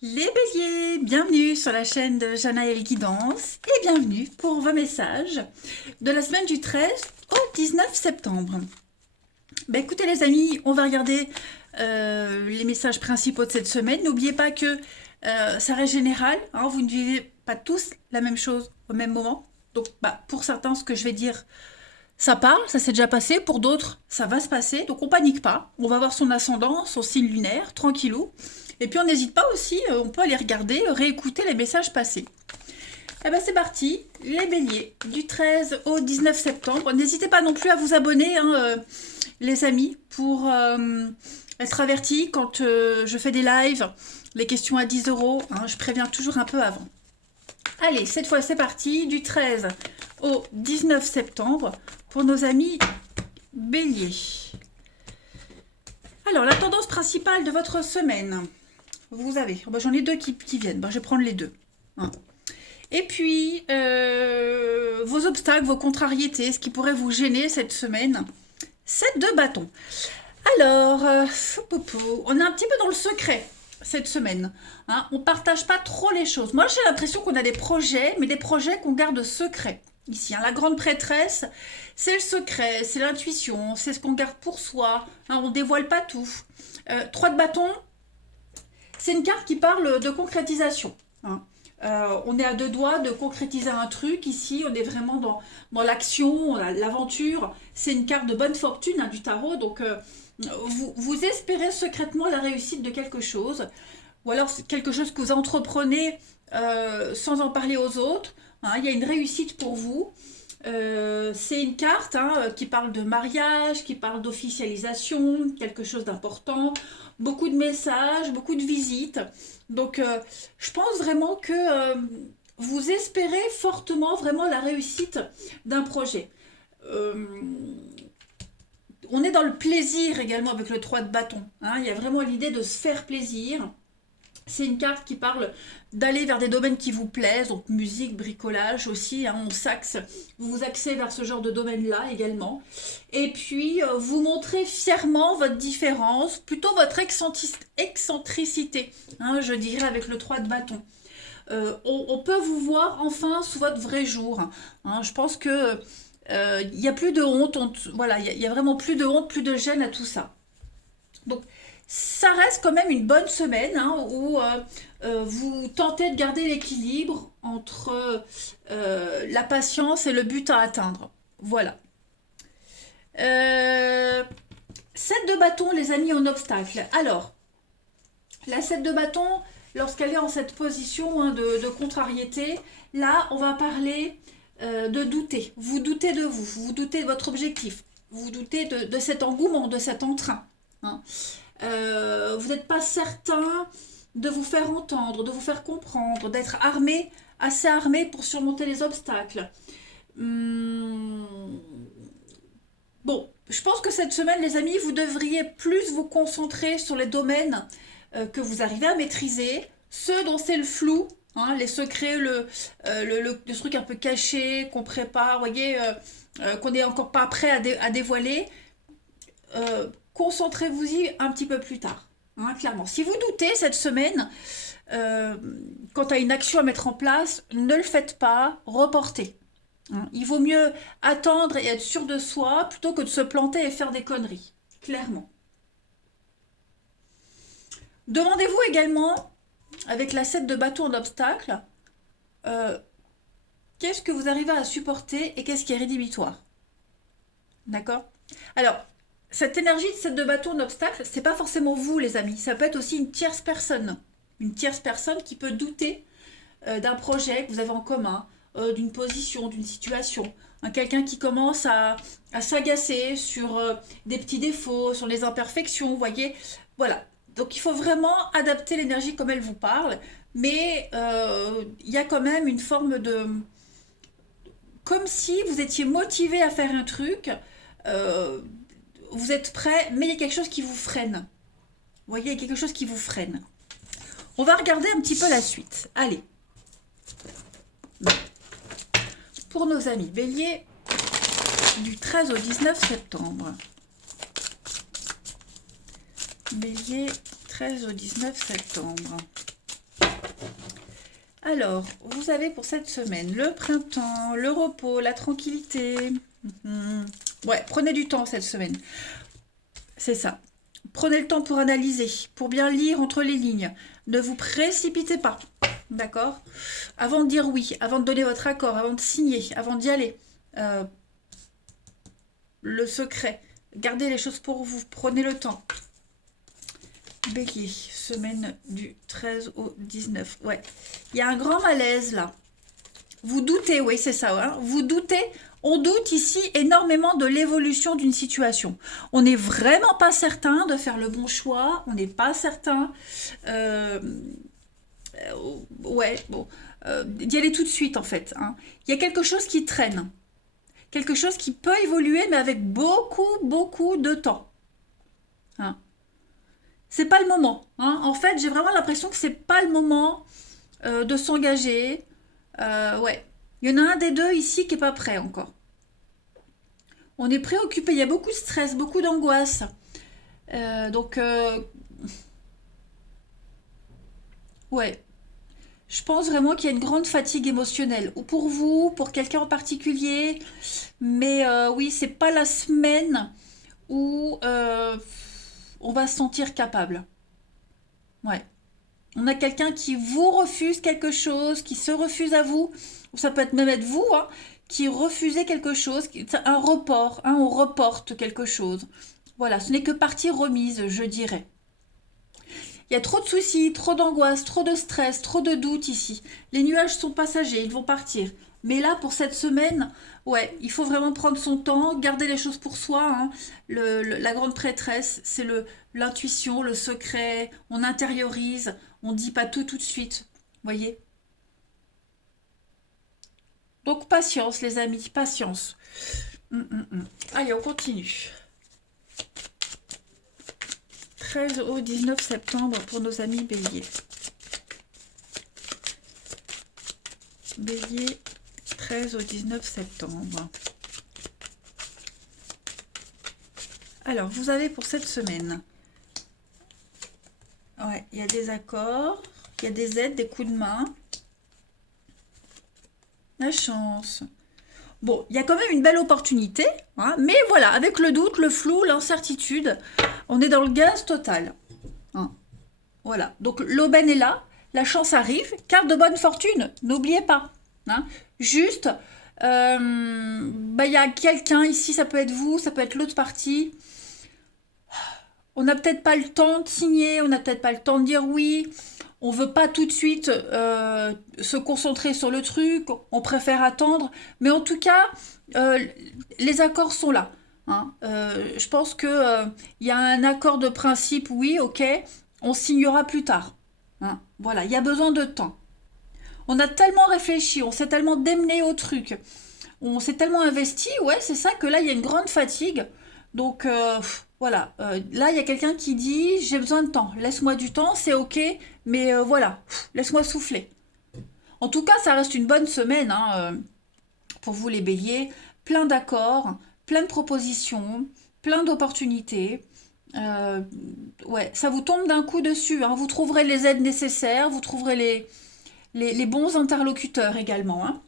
Les béliers, bienvenue sur la chaîne de Janaël Guidance et bienvenue pour vos messages de la semaine du 13 au 19 septembre. Écoutez les amis, on va regarder les messages principaux de cette semaine. N'oubliez pas que ça reste général, hein, vous ne vivez pas tous la même chose au même moment. Donc pour certains, ce que je vais dire, ça parle, ça s'est déjà passé. Pour d'autres, ça va se passer. Donc on panique pas. On va voir son ascendant, son signe lunaire, tranquillou. Et puis on n'hésite pas aussi, on peut aller regarder, réécouter les messages passés. C'est parti, les béliers, du 13 au 19 septembre. N'hésitez pas non plus à vous abonner, les amis, pour être avertis quand je fais des lives, les questions à 10 euros. Je préviens toujours un peu avant. Allez, cette fois c'est parti, du 13 au 19 septembre, pour nos amis béliers. Alors, la tendance principale de votre semaine, vous avez, j'en ai deux qui viennent, je vais prendre les deux. Et puis, vos obstacles, vos contrariétés, ce qui pourrait vous gêner cette semaine, 7 de bâton. Alors, on est un petit peu dans le secret cette semaine. On ne partage pas trop les choses. Moi, j'ai l'impression qu'on a des projets, mais des projets qu'on garde secrets. Ici, la grande prêtresse, c'est le secret, c'est l'intuition, c'est ce qu'on garde pour soi. On ne dévoile pas tout. 3 de bâton, c'est une carte qui parle de concrétisation. On est à deux doigts de concrétiser un truc. Ici, on est vraiment dans l'action, l'aventure. C'est une carte de bonne fortune du tarot. Donc, vous espérez secrètement la réussite de quelque chose. Ou alors quelque chose que vous entreprenez sans en parler aux autres. Il y a une réussite pour vous. C'est une carte qui parle de mariage, qui parle d'officialisation, quelque chose d'important, beaucoup de messages, beaucoup de visites. Donc je pense vraiment que vous espérez fortement vraiment la réussite d'un projet. On est dans le plaisir également avec le 3 de bâton. Il y a vraiment l'idée de se faire plaisir. C'est une carte qui parle d'aller vers des domaines qui vous plaisent, donc musique, bricolage aussi, vous vous axez vers ce genre de domaine-là également. Et puis, vous montrez fièrement votre différence, plutôt votre excentricité, je dirais avec le 3 de bâton. On peut vous voir enfin sous votre vrai jour. Je pense que il n'y a plus de honte, voilà, il y a vraiment plus de honte, plus de gêne à tout ça. Donc, ça reste quand même une bonne semaine où vous tentez de garder l'équilibre entre la patience et le but à atteindre. Voilà. 7 de bâton, les amis, en obstacle. Alors, la 7 de bâton, lorsqu'elle est en cette position de contrariété, là, on va parler de douter. Vous doutez de vous, vous doutez de votre objectif, vous doutez de cet engouement, de cet entrain. Vous n'êtes pas certain de vous faire entendre, de vous faire comprendre, d'être armé, assez armé pour surmonter les obstacles. Bon, je pense que cette semaine, les amis, vous devriez plus vous concentrer sur les domaines que vous arrivez à maîtriser, ceux dont c'est le flou, les secrets, le truc un peu caché qu'on prépare, voyez, qu'on n'est encore pas prêt à dévoiler. Concentrez-vous-y un petit peu plus tard, clairement. Si vous doutez cette semaine, quant à une action à mettre en place, ne le faites pas, reportez. Il vaut mieux attendre et être sûr de soi plutôt que de se planter et faire des conneries, clairement. Demandez-vous également, avec la 7 de bâton en obstacle, qu'est-ce que vous arrivez à supporter et qu'est-ce qui est rédhibitoire. D'accord? Alors, cette énergie de 7 de bâton en obstacle, c'est pas forcément vous, les amis. Ça peut être aussi une tierce personne. Une tierce personne qui peut douter d'un projet que vous avez en commun, d'une position, d'une situation. Quelqu'un qui commence à s'agacer sur des petits défauts, sur les imperfections, vous voyez. Voilà. Donc il faut vraiment adapter l'énergie comme elle vous parle, mais il y a quand même une forme de... Comme si vous étiez motivé à faire un truc, vous êtes prêt, mais il y a quelque chose qui vous freine. Vous voyez, il y a quelque chose qui vous freine. On va regarder un petit peu la suite. Allez. Pour nos amis béliers, du 13 au 19 septembre. Bélier, 13 au 19 septembre. Alors, vous avez pour cette semaine le printemps, le repos, la tranquillité. Ouais, prenez du temps cette semaine. C'est ça. Prenez le temps pour analyser, pour bien lire entre les lignes. Ne vous précipitez pas, d'accord? Avant de dire oui, avant de donner votre accord, avant de signer, avant d'y aller. Le secret. Gardez les choses pour vous, prenez le temps. Bélier, semaine du 13 au 19. Ouais, il y a un grand malaise là. Vous doutez, oui, c'est ça. Hein, vous doutez, on doute ici énormément de l'évolution d'une situation. On n'est vraiment pas certain de faire le bon choix. On n'est pas certain. Ouais, bon. D'y aller tout de suite en fait. Hein. Il y a quelque chose qui traîne. Quelque chose qui peut évoluer, mais avec beaucoup de temps. Hein. C'est pas le moment. Hein. En fait, j'ai vraiment l'impression que c'est pas le moment de s'engager. Ouais. Il y en a un des deux ici qui est pas prêt encore. On est préoccupé. Il y a beaucoup de stress, beaucoup d'angoisse. Donc, ouais. Je pense vraiment qu'il y a une grande fatigue émotionnelle. Ou pour vous, pour quelqu'un en particulier. Mais oui, c'est pas la semaine où on va se sentir capable. Ouais. On a quelqu'un qui vous refuse quelque chose, qui se refuse à vous, ou ça peut être même être vous, hein, qui refusez quelque chose, un report, hein, on reporte quelque chose. Voilà, ce n'est que partie remise, je dirais. Il y a trop de soucis, trop d'angoisse, trop de stress, trop de doutes ici. Les nuages sont passagers, ils vont partir. Mais là, pour cette semaine, ouais, il faut vraiment prendre son temps, garder les choses pour soi. Hein. La grande prêtresse, c'est l'intuition, le secret. On intériorise, on ne dit pas tout de suite. Voyez. Donc patience, les amis, patience. Allez, on continue. 13 au 19 septembre pour nos amis Bélier. Bélier, 13 au 19 septembre. Alors, vous avez pour cette semaine, ouais, il y a des accords, il y a des aides, des coups de main. La chance. Bon, il y a quand même une belle opportunité, hein, mais voilà, avec le doute, le flou, l'incertitude, on est dans le gaz total. Hein. Voilà, donc l'aubaine est là, la chance arrive, carte de bonne fortune, n'oubliez pas. Hein. Juste, y a quelqu'un ici, ça peut être vous, ça peut être l'autre partie. On n'a peut-être pas le temps de signer, on n'a peut-être pas le temps de dire oui. On veut pas tout de suite se concentrer sur le truc, on préfère attendre. Mais en tout cas, les accords sont là. Hein. Je pense que y a un accord de principe, oui, ok, on signera plus tard. Hein. Voilà, il y a besoin de temps. On a tellement réfléchi, on s'est tellement démené au truc, on s'est tellement investi, ouais, c'est ça que là, il y a une grande fatigue. Donc, voilà, là, il y a quelqu'un qui dit, j'ai besoin de temps, laisse-moi du temps, c'est ok, mais voilà, laisse-moi souffler. En tout cas, ça reste une bonne semaine hein, pour vous les béliers, plein d'accords, plein de propositions, plein d'opportunités. Ouais, ça vous tombe d'un coup dessus, hein. Vous trouverez les aides nécessaires, vous trouverez les bons interlocuteurs également. Hein.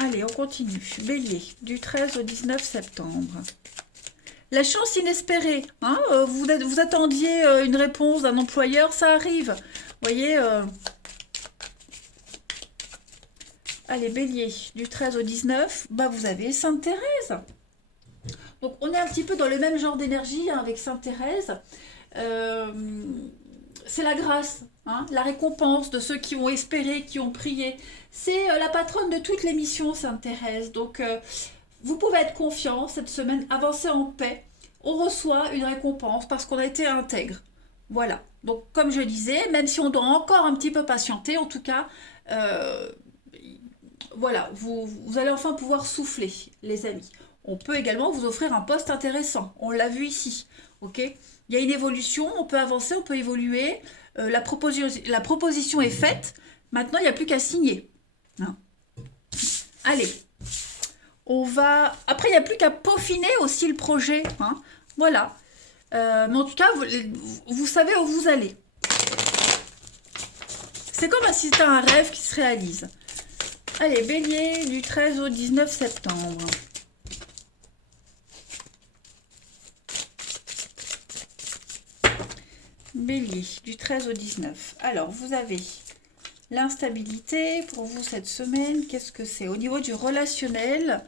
Allez, on continue. Bélier, du 13 au 19 septembre. La chance inespérée. Hein, vous attendiez une réponse d'un employeur, ça arrive. Vous voyez allez, Bélier, du 13 au 19, bah, vous avez Sainte Thérèse. Donc, on est un petit peu dans le même genre d'énergie hein, avec Sainte Thérèse. C'est la grâce, hein, la récompense de ceux qui ont espéré, qui ont prié. C'est la patronne de toutes les missions, Sainte Thérèse. Donc, vous pouvez être confiant cette semaine, avancer en paix. On reçoit une récompense parce qu'on a été intègre. Voilà. Donc, comme je disais, même si on doit encore un petit peu patienter, en tout cas, voilà, vous allez enfin pouvoir souffler, les amis. On peut également vous offrir un poste intéressant. On l'a vu ici. Ok ? Il y a une évolution, on peut avancer, on peut évoluer. La proposition est faite. Maintenant, il n'y a plus qu'à signer. Hein. Allez. On va... Après, il n'y a plus qu'à peaufiner aussi le projet. Hein. Voilà. Mais en tout cas, vous savez où vous allez. C'est comme si c'était un rêve qui se réalise. Allez, Bélier, du 13 au 19 septembre. Bélier, du 13 au 19. Alors, vous avez l'instabilité pour vous cette semaine. Qu'est-ce que c'est? Au niveau du relationnel.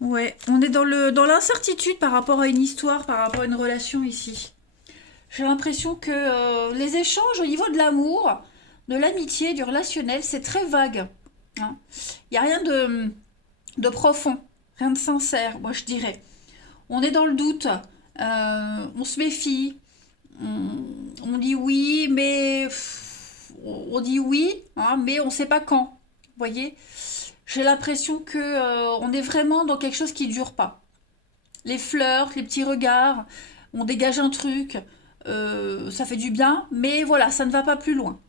Ouais, on est dans l'incertitude par rapport à une histoire, par rapport à une relation ici. J'ai l'impression que les échanges au niveau de l'amour, de l'amitié, du relationnel, c'est très vague. Hein. Il n'y a rien de profond, rien de sincère, moi je dirais. On est dans le doute, on se méfie, on dit oui, mais on dit oui, hein, mais on ne sait pas quand. Vous voyez? J'ai l'impression que on est vraiment dans quelque chose qui ne dure pas. Les fleurs, les petits regards, on dégage un truc, ça fait du bien, mais voilà, ça ne va pas plus loin.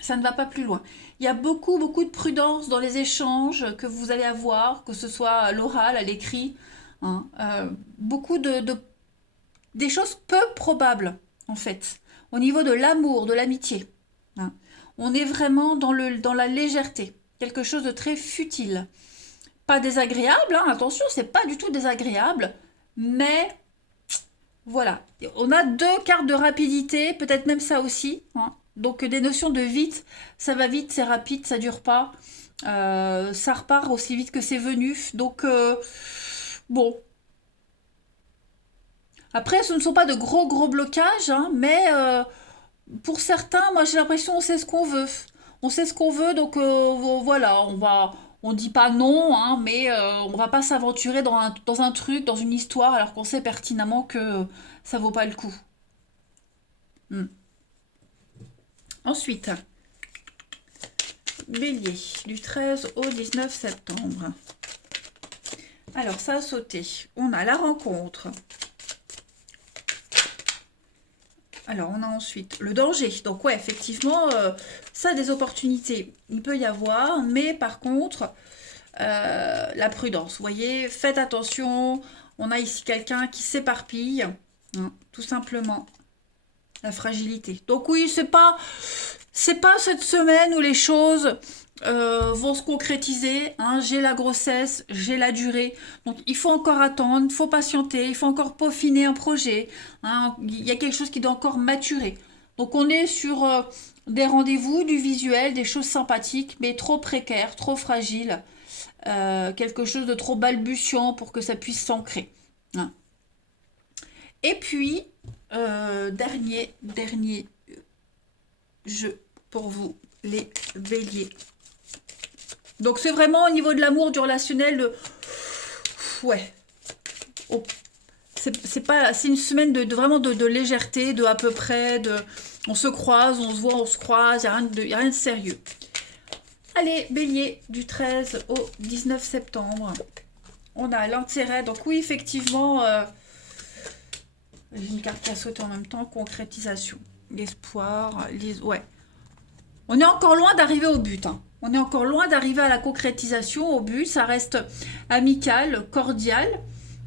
Ça ne va pas plus loin. Il y a beaucoup, beaucoup de prudence dans les échanges que vous allez avoir, que ce soit à l'oral, à l'écrit. Hein, beaucoup des choses peu probables, en fait, au niveau de l'amour, de l'amitié. Hein. On est vraiment dans la légèreté, quelque chose de très futile. Pas désagréable, hein, attention, c'est pas du tout désagréable, mais voilà. On a deux cartes de rapidité, peut-être même ça aussi. Hein. Donc des notions de vite, ça va vite, c'est rapide, ça dure pas. Ça repart aussi vite que c'est venu. Donc bon. Après, ce ne sont pas de gros gros blocages, hein, mais pour certains, moi j'ai l'impression on sait ce qu'on veut. On sait ce qu'on veut, donc voilà, on dit pas non, hein, mais on va pas s'aventurer dans un truc, dans une histoire, alors qu'on sait pertinemment que ça vaut pas le coup. Hmm. Ensuite, Bélier, du 13 au 19 septembre. Alors, ça a sauté. On a la rencontre. Alors, on a ensuite le danger. Donc, ouais, effectivement, ça a des opportunités. Il peut y avoir, mais par contre, la prudence. Vous voyez, faites attention. On a ici quelqu'un qui s'éparpille, hein, tout simplement. La fragilité. Donc oui, c'est pas cette semaine où les choses vont se concrétiser. Hein. J'ai la grossesse, j'ai la durée. Donc il faut encore attendre, il faut patienter, il faut encore peaufiner un projet. Hein. Il y a quelque chose qui doit encore maturer. Donc on est sur des rendez-vous, du visuel, des choses sympathiques, mais trop précaires, trop fragiles. Quelque chose de trop balbutiant pour que ça puisse s'ancrer. Hein. Et puis, dernier jeu pour vous, les béliers. Donc, c'est vraiment au niveau de l'amour, du relationnel, ouais. Oh. C'est une semaine vraiment de légèreté, de à peu près, on se croise, on se voit, on se croise, il n'y a rien de sérieux. Allez, bélier, du 13 au 19 septembre. On a l'intérêt, donc oui, effectivement... j'ai une carte qui a sauté en même temps. Concrétisation. L'espoir. Ouais. On est encore loin d'arriver au but. Hein. On est encore loin d'arriver à la concrétisation, au but. Ça reste amical, cordial.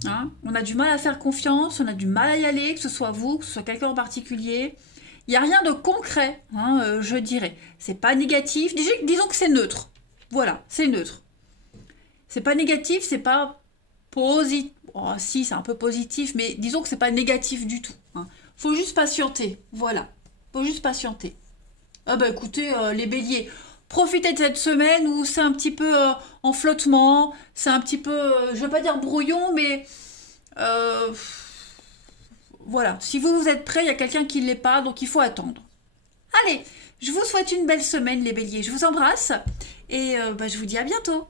Hein. On a du mal à faire confiance. On a du mal à y aller, que ce soit vous, que ce soit quelqu'un en particulier. Il n'y a rien de concret, hein, je dirais. C'est pas négatif. Disons que c'est neutre. Voilà, c'est neutre. C'est pas négatif, c'est pas positif. Oh, si, c'est un peu positif, mais disons que c'est pas négatif du tout. Hein. Faut juste patienter. Voilà. Faut juste patienter. Ah bah écoutez, les béliers, profitez de cette semaine où c'est un petit peu en flottement, c'est un petit peu, je vais pas dire brouillon, mais voilà. Si vous êtes prêts, il y a quelqu'un qui ne l'est pas, donc il faut attendre. Allez, je vous souhaite une belle semaine, les béliers. Je vous embrasse et je vous dis à bientôt.